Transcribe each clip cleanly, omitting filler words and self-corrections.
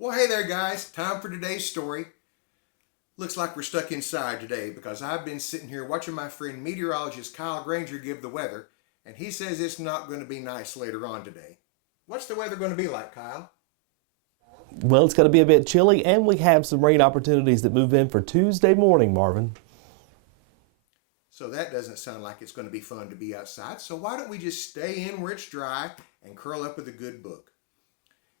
Well, hey there, guys. Time for today's story. Looks like we're stuck inside today because I've been sitting here watching my friend meteorologist Kyle Granger give the weather, and he says it's not going to be nice later on today. What's the weather going to be like, Kyle? Well, it's going to be a bit chilly, and we have some rain opportunities that move in for Tuesday morning, Marvin. So that doesn't sound like it's going to be fun to be outside, so why don't we just stay in where it's dry and curl up with a good book?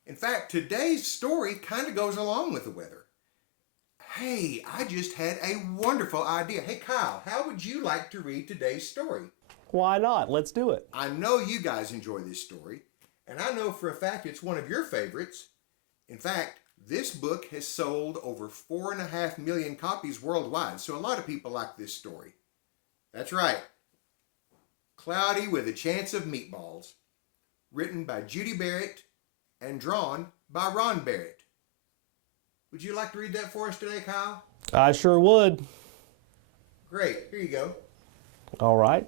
In fact, today's story kind of goes along with the weather. Hey, I just had a wonderful idea. Hey, Kyle, how would you like to read today's story? Why not? Let's do it. I know you guys enjoy this story, and I know for a fact it's one of your favorites. In fact, this book has sold over 4.5 million copies worldwide, so a lot of people like this story. That's right. Cloudy with a Chance of Meatballs, written by Judy Barrett and drawn by Ron Barrett. Would you like to read that for us today, Kyle? I sure would. Great. Here you go. All right.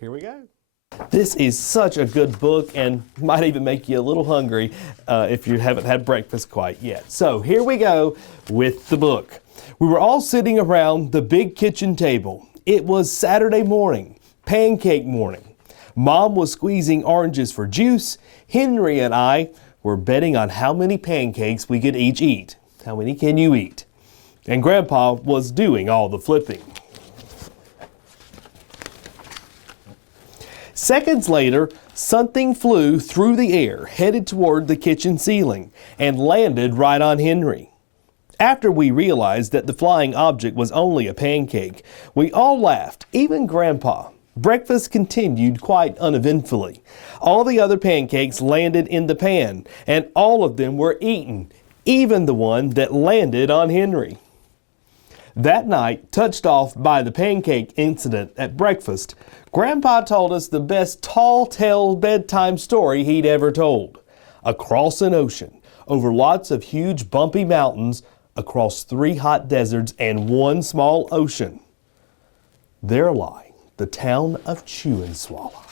Here we go. This is such a good book and might even make you a little hungry if you haven't had breakfast quite yet. So here we go with the book. We were all sitting around the big kitchen table. It was Saturday morning, pancake morning. Mom was squeezing oranges for juice. Henry and I were betting on how many pancakes we could each eat. How many can you eat? And Grandpa was doing all the flipping. Seconds later, something flew through the air, headed toward the kitchen ceiling, and landed right on Henry. After we realized that the flying object was only a pancake, we all laughed, even Grandpa. Breakfast continued quite uneventfully. All the other pancakes landed in the pan, and all of them were eaten, even the one that landed on Henry. That night, touched off by the pancake incident at breakfast, Grandpa told us the best tall tale bedtime story he'd ever told. Across an ocean, over lots of huge bumpy mountains, across 3 hot deserts and 1 small ocean, there lie the town of Chew and Swallow.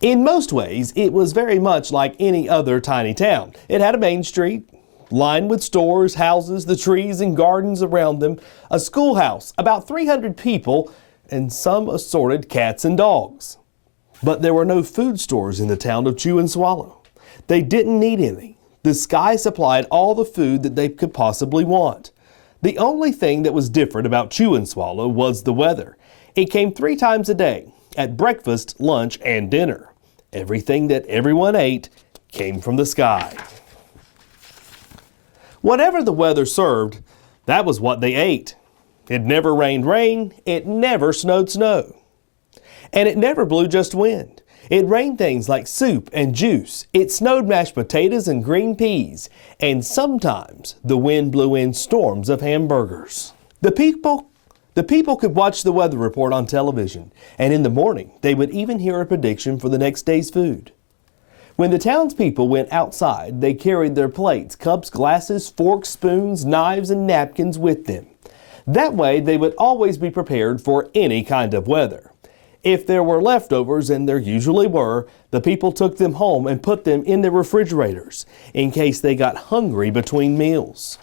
In most ways, it was very much like any other tiny town. It had a main street, lined with stores, houses, the trees and gardens around them, a schoolhouse, about 300 people, and some assorted cats and dogs. But there were no food stores in the town of Chew and Swallow. They didn't need any. The sky supplied all the food that they could possibly want. The only thing that was different about Chew and Swallow was the weather. It came 3 times a day, at breakfast, lunch, and dinner. Everything that everyone ate came from the sky. Whatever the weather served, that was what they ate. It never rained rain, it never snowed snow. And it never blew just wind. It rained things like soup and juice. It snowed mashed potatoes and green peas. And sometimes the wind blew in storms of hamburgers. The people could watch the weather report on television, and in the morning they would even hear a prediction for the next day's food. When the townspeople went outside, they carried their plates, cups, glasses, forks, spoons, knives, and napkins with them. That way they would always be prepared for any kind of weather. If there were leftovers, and there usually were, the people took them home and put them in their refrigerators in case they got hungry between meals.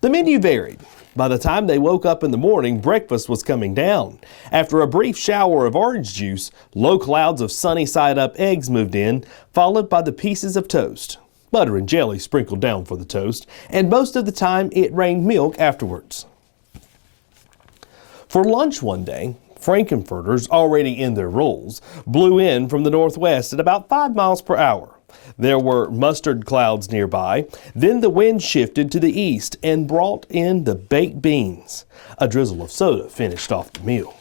The menu varied. By the time they woke up in the morning, breakfast was coming down. After a brief shower of orange juice, low clouds of sunny side-up eggs moved in, followed by the pieces of toast. Butter and jelly sprinkled down for the toast, and most of the time it rained milk afterwards. For lunch one day, Frankenfurters, already in their rolls, blew in from the northwest at about 5 miles per hour. There were mustard clouds nearby. Then the wind shifted to the east and brought in the baked beans. A drizzle of soda finished off the meal.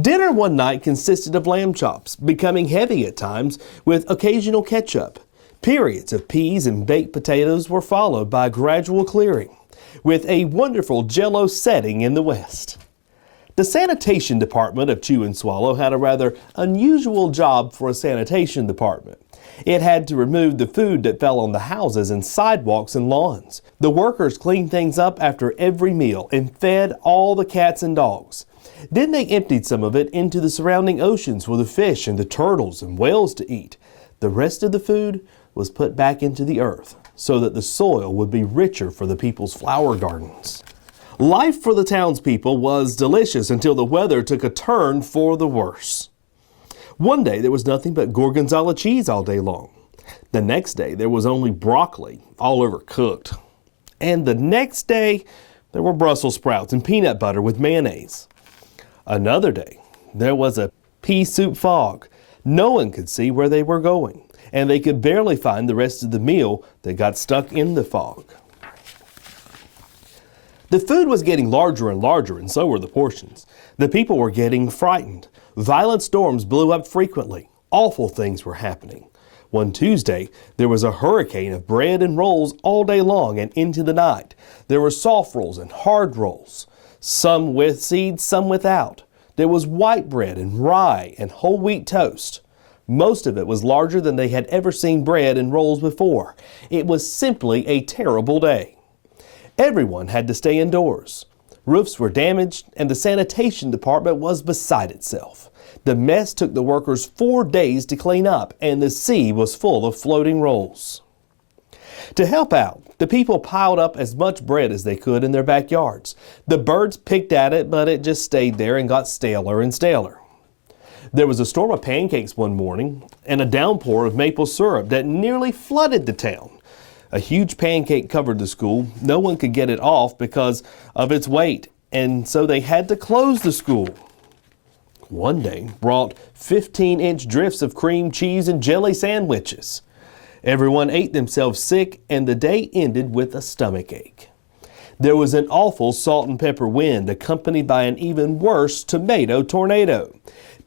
Dinner one night consisted of lamb chops, becoming heavy at times with occasional ketchup. Periods of peas and baked potatoes were followed by gradual clearing, with a wonderful jello setting in the west. The sanitation department of Chew and Swallow had a rather unusual job for a sanitation department. It had to remove the food that fell on the houses and sidewalks and lawns. The workers cleaned things up after every meal and fed all the cats and dogs. Then they emptied some of it into the surrounding oceans for the fish and the turtles and whales to eat. The rest of the food was put back into the earth so that the soil would be richer for the people's flower gardens. Life for the townspeople was delicious until the weather took a turn for the worse. One day there was nothing but gorgonzola cheese all day long. The next day there was only broccoli, all overcooked. And the next day there were Brussels sprouts and peanut butter with mayonnaise. Another day there was a pea soup fog. No one could see where they were going, and they could barely find the rest of the meal that got stuck in the fog. The food was getting larger and larger, and so were the portions. The people were getting frightened. Violent storms blew up frequently. Awful things were happening. One Tuesday, there was a hurricane of bread and rolls all day long and into the night. There were soft rolls and hard rolls, some with seeds, some without. There was white bread and rye and whole wheat toast. Most of it was larger than they had ever seen bread and rolls before. It was simply a terrible day. Everyone had to stay indoors. Roofs were damaged, and the sanitation department was beside itself. The mess took the workers 4 days to clean up, and the sea was full of floating rolls. To help out, the people piled up as much bread as they could in their backyards. The birds picked at it, but it just stayed there and got staler and staler. There was a storm of pancakes one morning and a downpour of maple syrup that nearly flooded the town. A huge pancake covered the school. No one could get it off because of its weight, and so they had to close the school. One day brought 15-inch drifts of cream cheese and jelly sandwiches. Everyone ate themselves sick, and the day ended with a stomachache. There was an awful salt and pepper wind accompanied by an even worse tomato tornado.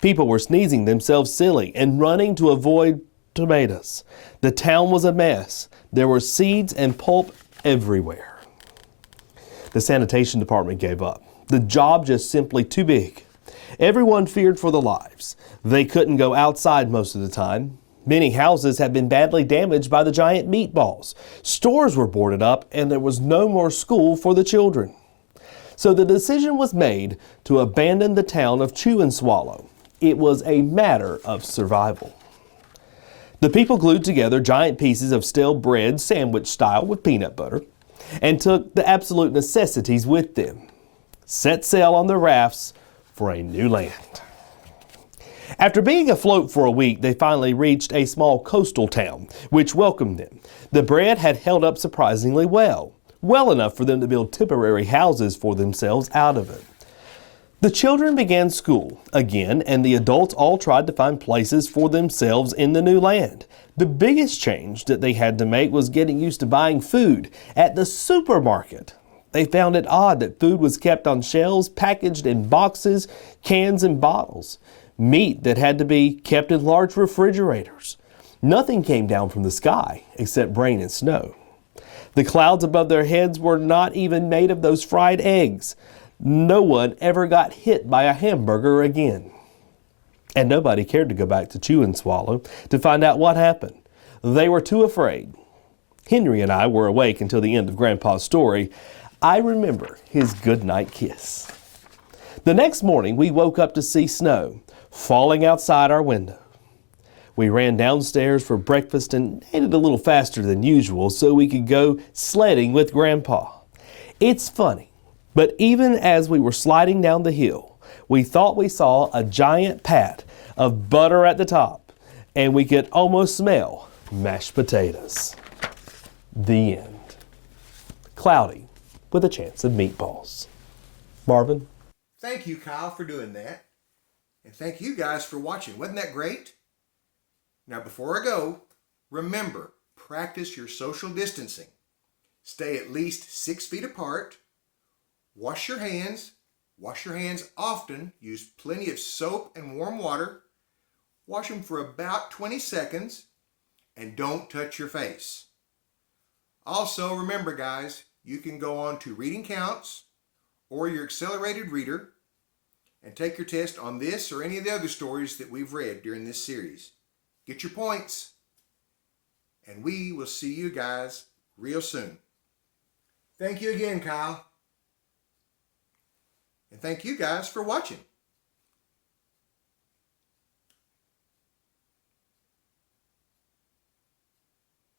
People were sneezing themselves silly and running to avoid tomatoes. The town was a mess. There were seeds and pulp everywhere. The sanitation department gave up. The job just simply too big. Everyone feared for their lives. They couldn't go outside most of the time. Many houses had been badly damaged by the giant meatballs. Stores were boarded up, and there was no more school for the children. So the decision was made to abandon the town of Chew and Swallow. It was a matter of survival. The people glued together giant pieces of stale bread, sandwich style, with peanut butter, and took the absolute necessities with them. Set sail on their rafts for a new land. After being afloat for a week, they finally reached a small coastal town, which welcomed them. The bread had held up surprisingly well enough for them to build temporary houses for themselves out of it. The children began school again, and the adults all tried to find places for themselves in the new land. The biggest change that they had to make was getting used to buying food at the supermarket. They found it odd that food was kept on shelves, packaged in boxes, cans, and bottles. Meat that had to be kept in large refrigerators. Nothing came down from the sky except rain and snow. The clouds above their heads were not even made of those fried eggs. No one ever got hit by a hamburger again. And nobody cared to go back to Chew and Swallow to find out what happened. They were too afraid. Henry and I were awake until the end of Grandpa's story. I remember his goodnight kiss. The next morning we woke up to see snow falling outside our window. We ran downstairs for breakfast and ate it a little faster than usual so we could go sledding with Grandpa. It's funny, but even as we were sliding down the hill, we thought we saw a giant pat of butter at the top, and we could almost smell mashed potatoes. The end. Cloudy with a Chance of Meatballs. Marvin? Thank you, Kyle, for doing that. And thank you guys for watching. Wasn't that great? Now, before I go, remember, practice your social distancing. Stay at least 6 feet apart. Wash your hands. Wash your hands often. Use plenty of soap and warm water. Wash them for about 20 seconds. And don't touch your face. Also, remember, guys, you can go on to Reading Counts or your accelerated reader and take your test on this or any of the other stories that we've read during this series. Get your points, and we will see you guys real soon. Thank you again, Kyle. And thank you guys for watching.